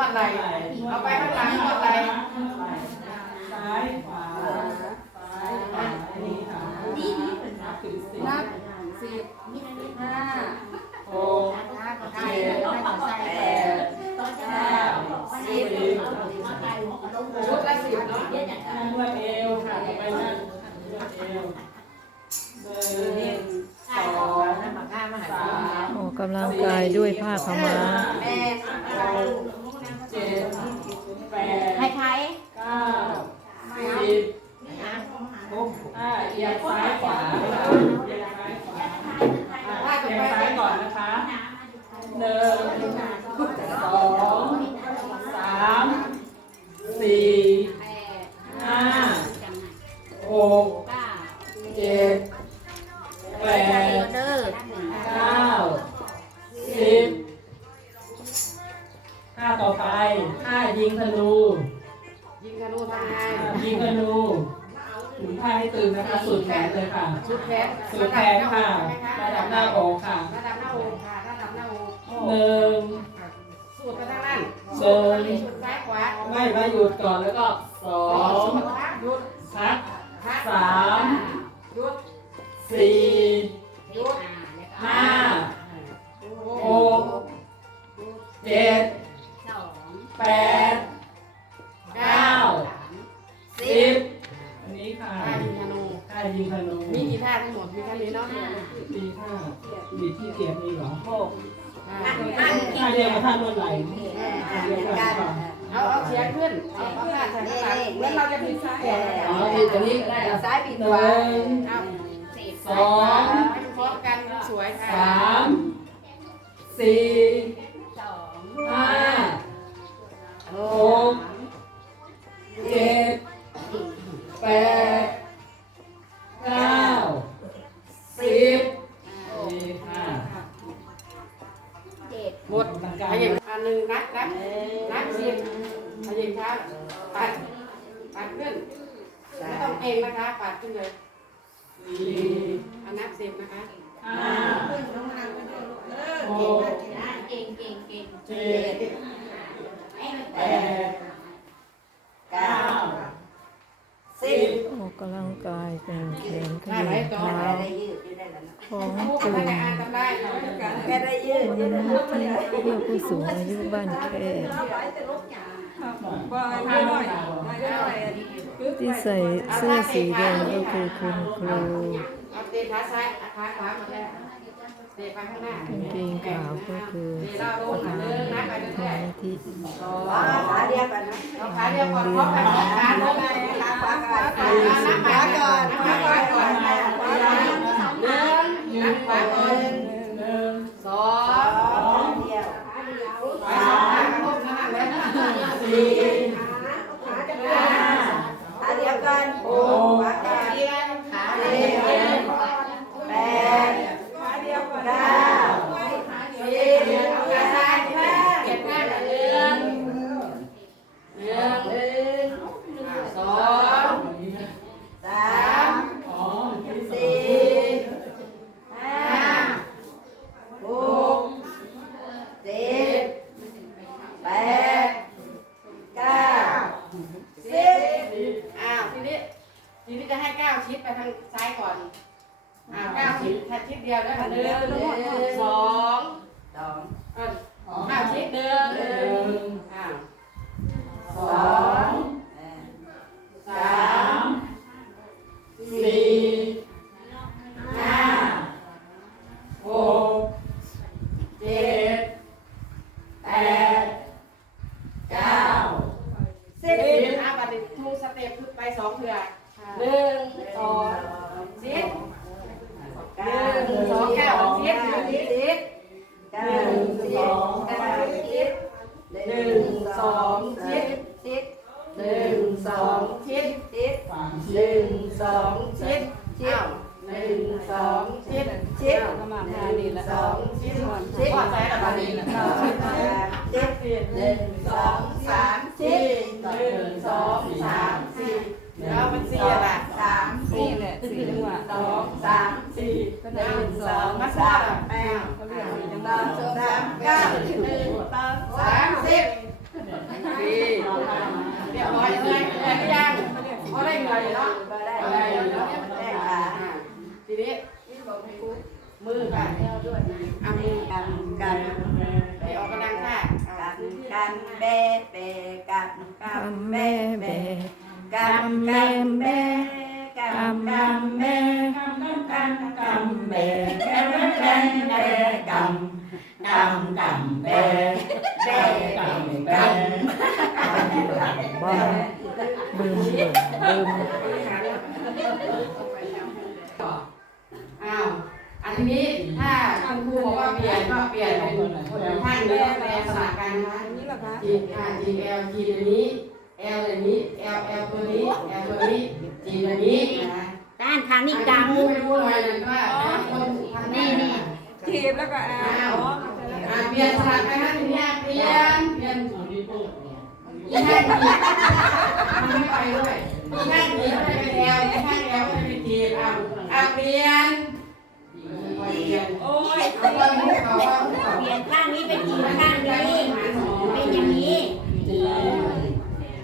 วดไหล่เอาไปข้างหลังนวดไหล่ซ้ายขวาซ้ายขวาอันนี้ค่ะนับถึงสิบนับสิบห้าหกเจ็ดแปดเก้าสิบชุดละสิบเนาะนั่งนวดเอวค่ะไปนั่งนวดเอวหนึ่งสองสามออกกำลังกายด้วยผ้าขาวม้า สิบอ่าเอียงซ้ายขวา หมุนผ้าให้ตึงนะคะสุดแขนเลยค่ะ ชุดแขนสุดแขนค่ะ ระดับหน้าอกค่ะระดับหน้าอกค่ะระดับหน้าอกหนึ่งสูดไปทางนั้นหนึ่งชุดซ้ายขวาไม่มาหยุดก่อนแล้วก็สองหยุดพักพักสามหยุดสี่หยุดห้าหก ไหล่ท่าเดียวกันเอาเอาเสียงขึ้นเอาเอาผ้าใส่ข้างหลังเหมือนเราจะพิมพ์ซ้ายอ๋อนี่ตัวนี้ซ้ายปิดขวาสองพร้อมกันสวยค่ะสามสี่ห้าหกเจ็ดแปดเก้าสิบนี่ค่ะหมดขยิบอัน หนึ่งนับนับนับสิบขยิบครับปัดปัดขึ้นไม่ต้องเองนะคะ ปัดขึ้นเลยสี่อันนับสิบนะคะห้าหกเจ็ดแปดเก้าสิบ ออกกำลังกายเป็นแขนขได้ไหมยับเท้าของพูดตึกันงได้อ่านทำได้แค่ได้ยืดวันนี้ที่เที่ยวผู้สูงอายุบ้านแค่ที่ใส่เสื้อสีแดงก็คือคุณครู เอาเตะขาซ้ายขาขวาหมดเลยเตะไปข้างหน้ากางเกงขาวก็คือเตะเราลงหนึ่งนับไปมูเรื่ลอยนิธิๆสองขาเดียวกันนะเอาขาเดียวก่อนพร้อมกันสองขาลงไปขาขวาก่อนขานับขาก่อนนับขาก่อนหนึ่งนับขาก่อนหนึ่งสองเดียวไปสองขาลงนะคะแล้วสี่ ขาจะขาขาเดียวกันโอ้ขาก่อน เรียนขา เจ็ เรียน ดแปดขาเดียวกันเก้าสิบ ขาซ้ายเก็บหน้าเดือนหนึ่ง หนึ่ง สอง สาม อ๋อที่สอ สี่ ง ห้าหกเจ็ดแปดเก้าสิบ อ้าวทีนี้ทีนี้จะให้ก้าวชิดไปทางซ้ายก่อนอ้าวก้าวชิดแค่ชิดเดียวได้ค่ะหนึ่งสอง สอง เออก้าวชิดหนึ่ง หนึ่ง อ้าว ส่งสองสามสี่หนึ่งสองสามสี่แล้วมันสี่อะไรสามสี่แหละสี่จังหวะสองสามสี่หนึ่งสองสามสี่ดสองสามเก้าหนึ่งสองสามสิบสี่เรียบร้อยเลยไม่ยังเขาได้เงินเนาะ บึมอ้าว อันนี้ถ้าคุณครูบอกว่าเปลี่ยนก็เปลี่ยนเป็นท่านนี้แปลสลับกันนะคะนี่หรอคะ G อ่า G L G ตัวนี้ L ตัวนี้ L L ตัวนี้ L ตัวนี้ G ตัวนี้นะคะด้านทางนี้นี่กกำไม่รู้เลยนั่นว่าคนทำนี่นี่ทีบแล้วก็เอาอ้าวอ่าเปลี่ยนสลับกันนะทีนี้เปลี่ยนเปลี่ยนอีแค่นี้มันไม่ไปด้วย อีแค่นี้ก็ได้เป็นแอลอีแค่แอลก็ได้เป็นทีอะอะเปลี่ยนเปลี่ยนโอ้ยเอาว่าเอาว่าเอาเปลี่ยนข้างนี้เป็นจีบข้างนี้เป็นอย่างนี้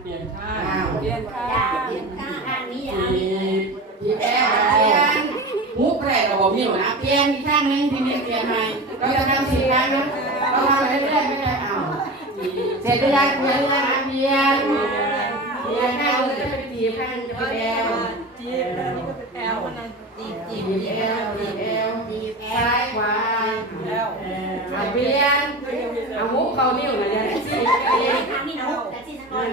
เปลี่ยนข้างวเปลี่ยนค่ะจ้าเปลี่ยนข้างข้างนี้อย่างทีนี้ทีแอลเปลี่ยนมุกแรกเราบอกพี่หนูนะเปลี่ยนอีข้างนึงทีนี้เปลี่ยนใหม่เราจะทำสี่ครั้งนะเราทำไปเรื่อยๆไม่ได้เอาเสร็จหรือยังเปลี่ยนหรือยั จะเป็นแอลจีบแล้วนี่ก็เป็นแอลมันนะจีบจีจีบบจีเอบลจีบเอลจีบแอซ้ายขวาแล้วเอาเปลี่ยนเอามุกเข้านิ้วหน่อยนะสิเปลี่ยนข้างนี้นะแต่ที่สักคน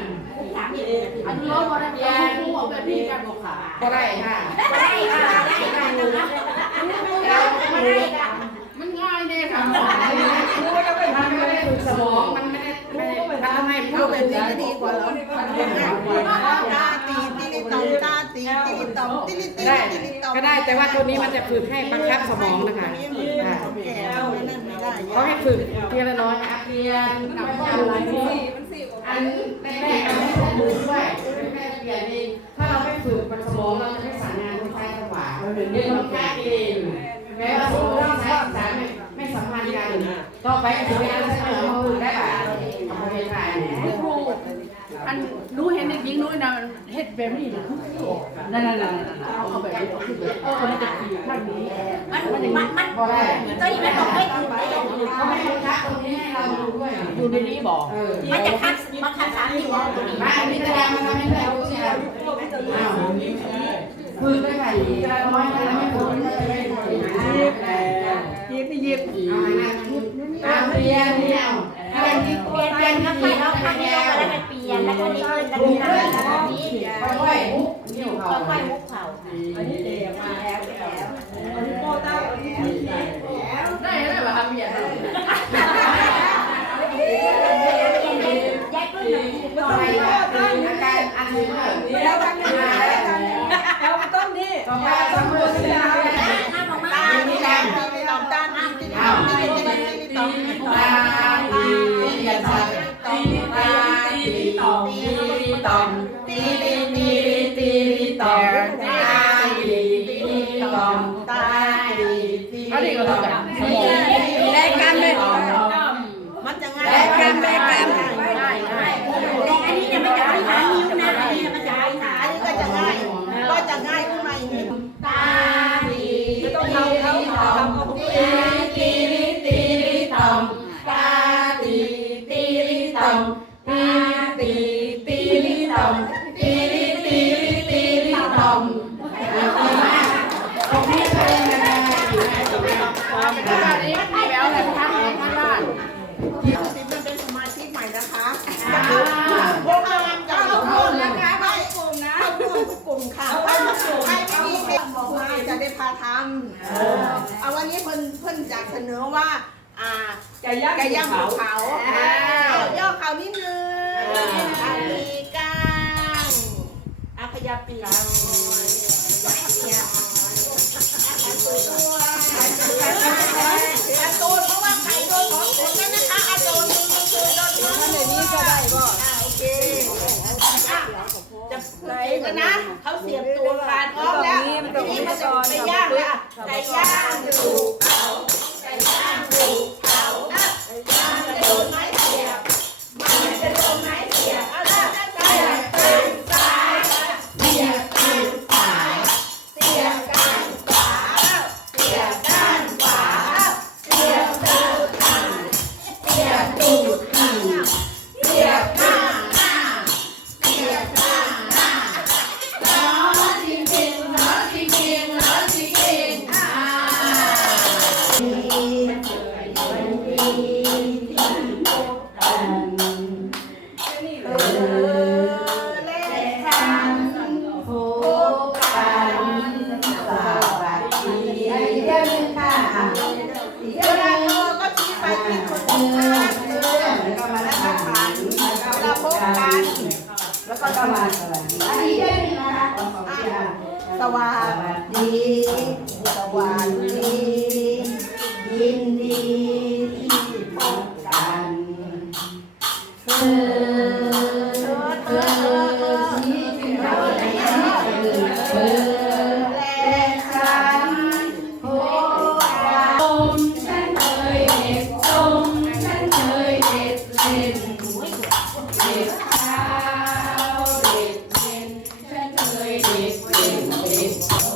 ถามนี่อันนี้รถมาเปลี่ยนมุกแบบนี้กันบอกขาก็ได้ค่ะไม่ได้ค่ะได้ค่ะแต่ว่าไม่ได้ค่ะมันง่ายเลยค่ะหมอมันไม่ได้ฝึกสมองมันไม่ได้ไม่ได้มันทำให้พูดแบบนี้ดีกว่าเรา ตาตีตีลิตองตาตีตีลิต องตีลิตีได้ตีลิตองก็ได้แต่ว่าตัวนี้มันจะฝึกให้บังคับสมองนะคะค่ะแก้วนั่นไม่ได้เขาให้ฝึกทีละน้อยอะเปลี่ยนกับเอาอะไรนี่มันสี่อันแรกๆเราไม่ใช้มือด้วยแม่เปลี่ยนเองถ้าเราไม่ฝึกมันสมองเราจะไม่สั่งงานคนใช้จังหวะเดี๋ยวมันแก้เองแม้ว่าสมองที่ใช้ภาษาไม่ไม่สัมพันธ์กันต่อไปถึงเวลาใช้เหนือมาฝึกได้ป่ะเอาไปใช้ครูอันรู้เห็ นในยิงรู้นเฮ็ดแบบนี้นะนั่นนั่นนั่นเอาเอาแบบนี้เออมันจะขี่ข้างนี้มันมันมันพอได้ตัวนี้มันบอกไม่ถูกเลยเขาให้บังคับตรงนี้ให้เราดูด้วยอยู่ในนี้บอกมันจะคัดมันคัดสามนิ้วตัวนี้มาอันนี้แสดงมันทำให้เรารู้สิครับอ้าวนี้ไม่ได้ฝึกด้วยค่ะทีละน้อยนะไม่ฝึกมันจะไม่ได้ผลนะยิบยิบเอาหน้าอ่าเรียนเรีย นเปลี่ยนเปลี่ยนข้างนี้แล้วข้างนี้แล้วก็ได้เปลี่ยนแล้วก็นี้แล้วก็นี้แล้วก็นี้ค่อยๆมุกนิ้วเขาค่อยๆมุกเข่าอันนี้เดียวมาแล้วแล้วอันนี้โป้ตาอันนี้ทีได้ได้แบบทำอย่างนั้นย้ายขึ้นอะไรอะอาการอันนี้แล้วกันนี่แล้วต้นนี้ต่อไปสมมติว่าห้ามออกมาตานี่แหล เป็นแบบนี้มีแววอะไรพักของข้างล่างสิบมันเป็นสมาชิกใหม่นะคะจะคือพวกเรจะเอากลุ่มนะคะให้กลุ่มนะเอากกลุ่มค่ะให้มาสู่ให้ไม่มีเป็นบอกว่าจะได้พาทำเอาวันนี้เพิ่นเพิ่นจะเสนอว่าอ่าไก่ย่างไก่ย่างภูเขาเอาย่อเขานิดนึงปีก้างอาขยับปีก นกันนะเขาเสียบตัวผ่านพร้อมแล้วทีนี้มันจะไปย่างแล้วไก่ย่างถูกเขาไก่ สวัสดีค่ะสวัสดีสวัสดียินดีที่พบกันเธอ Peace, peace, peace.